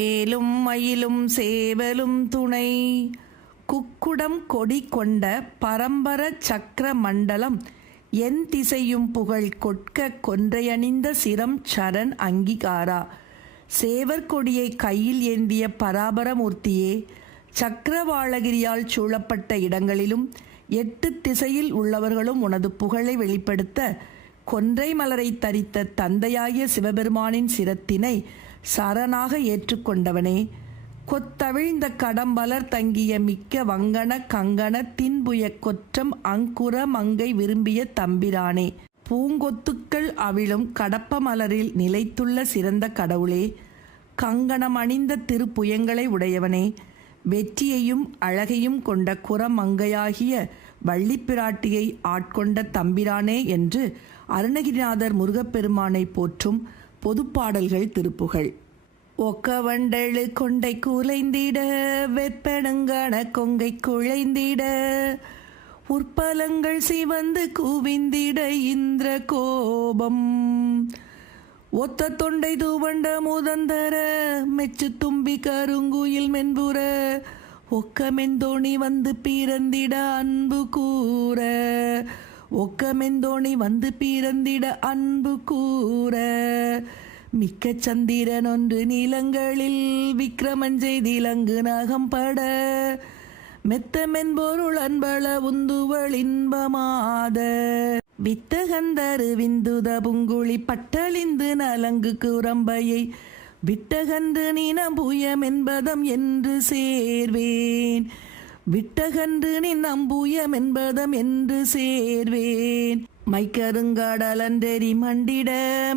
ஏலும் மயிலும் சேவலும் துணை குக்குடம் கொடி கொண்ட பரம்பர சக்கர மண்டலம் என் திசையும் புகழ் கொட்க கொன்றையணிந்த சிரம் சரண் அங்கீகாரா. சேவர் கொடியை கையில் ஏந்திய பராபரமூர்த்தியே, சக்கரவாளகிரியால் சூழப்பட்ட இடங்களிலும் 8 திசையில் உள்ளவர்களும் உனது புகழை வெளிப்படுத்த கொன்றை மலரை தரித்த தந்தையாய சிவபெருமானின் சிரத்தினை சரணாக ஏற்றுக்கொண்டவனே, கொத்தவிழ்ந்த கடம்பலர் தங்கிய மிக்க வங்கண கங்கண தின்புய கொற்றம் அங்குர மங்கை விரும்பிய தம்பிரானே, பூங்கொத்துக்கள் அவிழும் கடப்ப மலரில் நிலைத்துள்ள சிறந்த கடவுளே, கங்கணம் அணிந்த திருப்புயங்களை உடையவனே, வெற்றியையும் அழகையும் கொண்ட குரமங்கையாகிய வள்ளிப்பிராட்டியை ஆட்கொண்ட தம்பிரானே என்று அருணகிரிநாதர் முருகப்பெருமானை போற்றும் பொதுப்பாடல்கள் திருப்புகழ். ஒக்கவண்டெழு கொண்டை குலைந்திட வெப்பெடுங்கண கொங்கை குழைந்திட உற்பலங்கள் சிவந்து குவிந்திட இந்திர கோபம் ஒத்த தொண்டை தூவண்ட முதந்தர மெச்சு தும்பி கருங்குயில் மென்புற ஒக்கமெந்தோணி வந்து பிறந்திட அன்பு கூற ஒக்கமெந்தோணி வந்து பிறந்திட அன்பு கூற மிக்க சந்திரன் ஒன்று நீலங்களில் விக்கிரமஞ்செய்திலங்கு நாகம்பட மெத்த மென்பொருள் அன்பள உந்துவள் இன்பமாத வித்தகந்தரு விந்துத புங்குழி பட்டழிந்து நலங்கு குரம்பையை விட்டகன்று நீ நம்புயம் என்பதம் என்று சேர்வேன் விட்டகன்று நீ நம்புயம் என்பதம் என்று சேர்வேன் மைக்கருங்காடலன்றெறி மண்டிட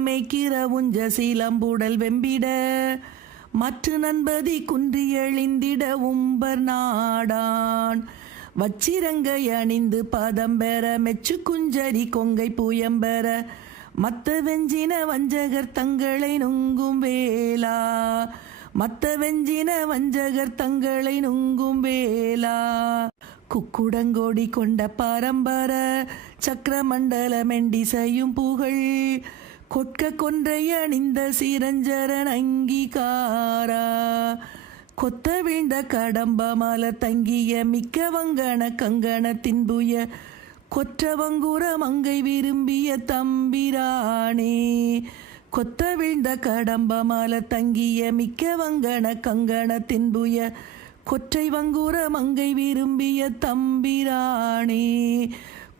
மெய்க்கிற உஞ்ச சீலம்புடல் வெம்பிட மற்ற நண்பதி குன்றி எழுந்திட உம்பர் நாடான் வச்சிரங்கை அணிந்து பதம்பெற மெச்சு குஞ்சரி கொங்கை பூயம்பெற மத்த வெஞ்சின வஞ்சகர் தங்களை நுங்கும் வேளா மத்த வெஞ்சின வஞ்சகர் தங்களை நுங்கும் வேளா குக்குடங்கோடி கொண்ட பரம்பர சக்கரமண்டல மெண்டிசையும் புகழ் கொட்க கொன்றை அணிந்த சிரஞ்சரன் அங்கீகாரா கொத்த வீழ்ந்த கடம்ப மல தங்கிய மிக்க வங்கண கங்கண தின்புய கொற்றவங்குர மங்கை விரும்பிய தம்பிரானே கொத்த வீழ்ந்த கடம்ப மல தங்கிய மிக்க வங்கண கங்கண தின்புய கொற்றை வங்குர மங்கை விரும்பிய தம்பிரானே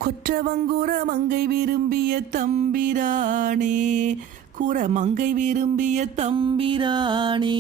கொற்றவங்குர மங்கை விரும்பிய தம்பிரானே குர மங்கை விரும்பிய தம்பிரானே.